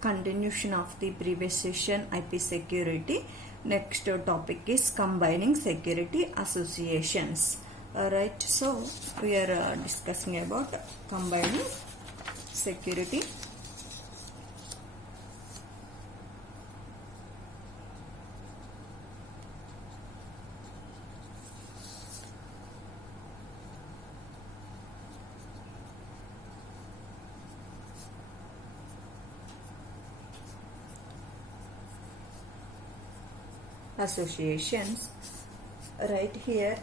continuation of the previous session IP security. Next topic is combining security associations. Alright, so we are discussing about combining security associations. Right here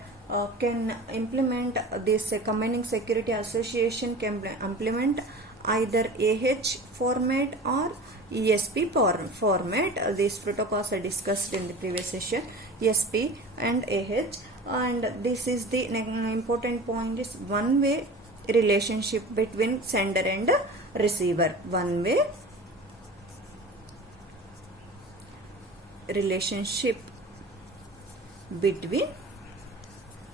can implement this combining security association can implement either AH format or ESP format. These protocols are discussed in the previous session, ESP and AH, and this is the important point is one way relationship between sender and receiver. One way relationship between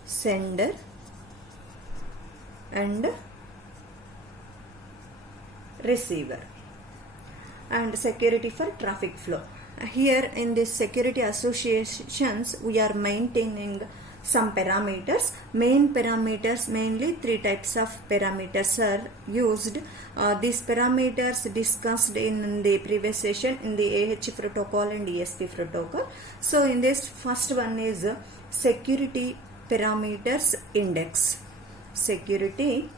sender and receiver, and security for traffic flow. Here in this security associations we are maintaining some parameters. Main parameters, mainly three types of parameters are used. These parameters discussed in the previous session in the AH protocol and ESP protocol. So in this first one is security parameters index. Security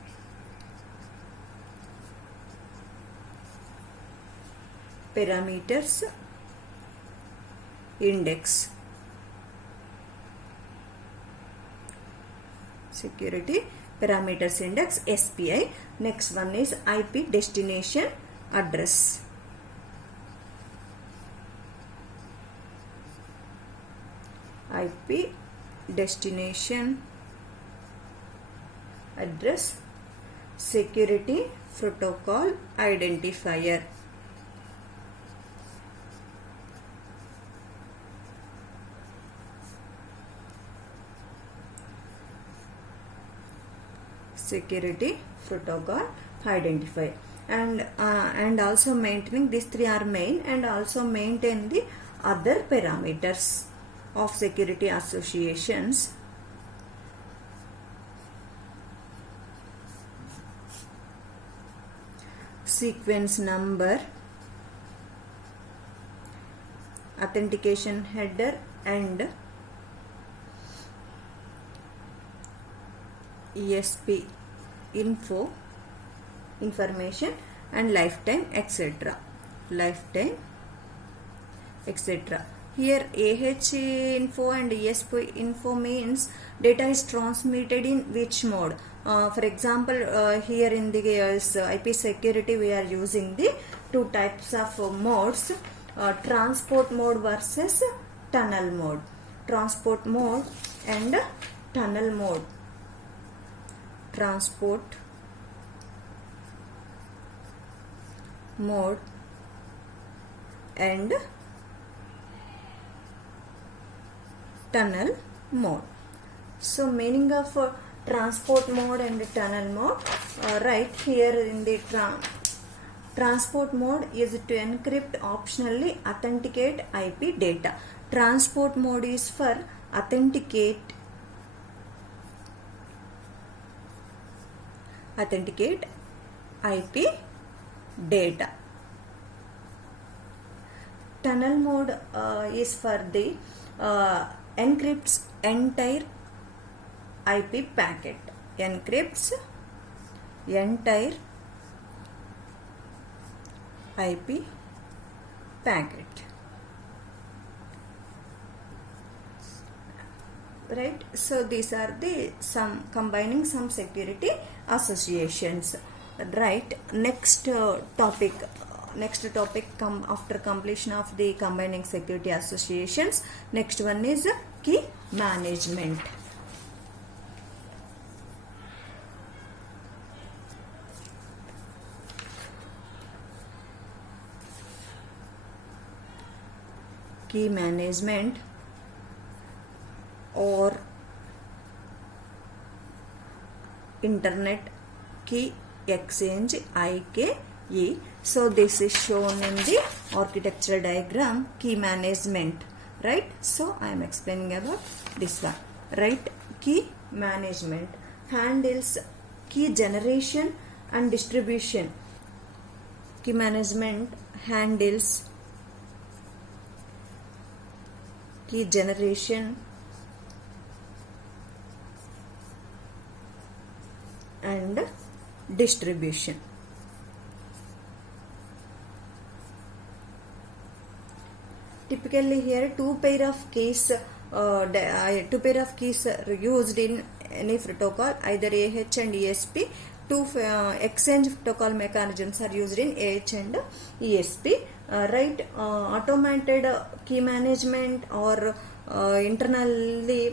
parameters index. Security parameters index, SPI. Next one is IP destination address. IP destination address. Security protocol identifier. Security protocol identifier, and also maintaining these three are main, and also maintain the other parameters of security associations. Sequence number, authentication header and ESP info information, and lifetime etc. Lifetime etc. Here AH info and ESP info means data is transmitted in which mode. For example, here in the IP security we are using the two types of modes, transport mode versus tunnel mode. Transport mode and tunnel mode. Transport mode and tunnel mode. So meaning of transport mode and tunnel mode, right here in the transport mode is to encrypt, optionally authenticate IP data. Transport mode is for authenticate IP data. Tunnel mode is for the encrypts entire IP packet. Encrypts entire IP packet. Right, so these are the some combining some security associations. Right, next topic come after completion of the combining security associations. Next one is key management. Key management or Internet Key Exchange, IKE So this is shown in the architectural diagram, key management, right? So I am explaining about this one, right? Key management handles key generation and distribution. Key management handles key generation and distribution. Typically here two pair of keys are used in any protocol, either AH and ESP. Two exchange protocol mechanisms are used in AH and ESP. Right, automated key management or internally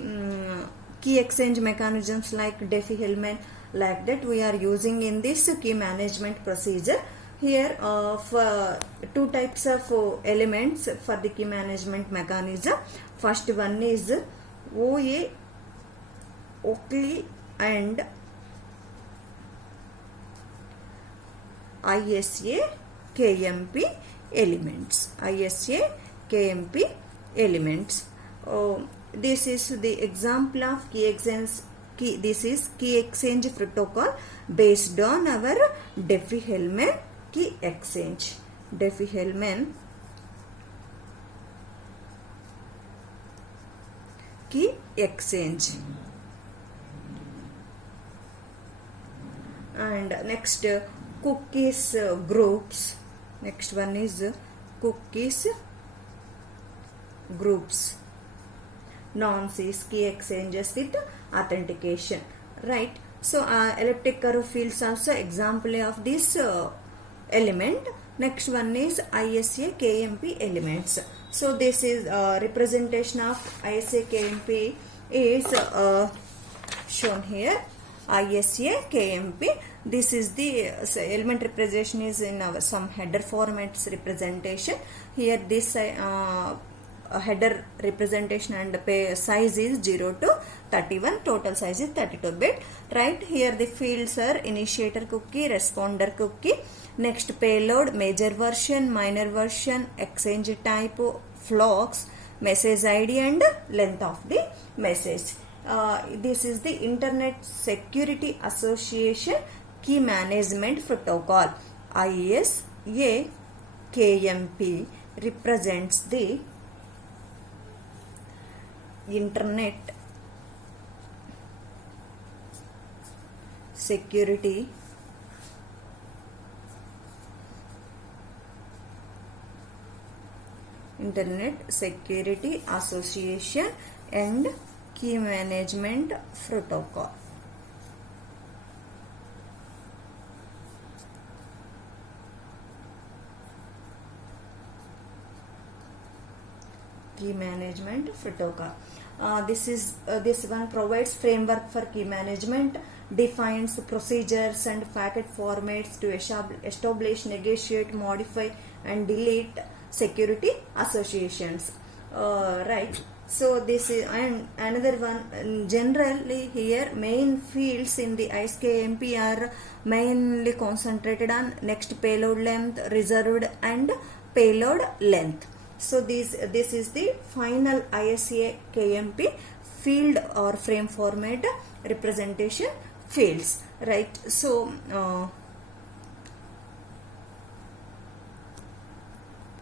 key exchange mechanisms like Diffie-Hellman, like that we are using in this key management procedure. Here for two types of elements for the key management mechanism. First one is OA, Oakley and ISA KMP elements. ISA KMP elements. This is the example of key exchange. This is key exchange protocol based on our Diffie-Hellman key exchange. Diffie-Hellman key exchange. And next cookies groups. Next one is cookies groups. Non-CIS key exchanges with authentication, right? So elliptic curve fields also example of this element. Next one is ISA KMP elements. So this is representation of ISA KMP is shown here. ISA KMP. This is the element representation is in our some header formats representation. Here this header representation and size is 0 to 31, total size is 32 bit. Right, here the fields are initiator cookie, responder cookie, next payload, major version, minor version, exchange type, flocks, message ID and length of the message. This is the Internet Security Association Key Management Protocol. ISA KMP represents the Internet Security Association and Key Management Protocol. Key management protocol. This one provides framework for key management, defines procedures and packet formats to establish, negotiate, modify and delete security associations. Right. So this is and another one. Generally here main fields in the ISKMP are mainly concentrated on next payload length, reserved and payload length. So this is the final ISA KMP field or frame format representation fields, right? So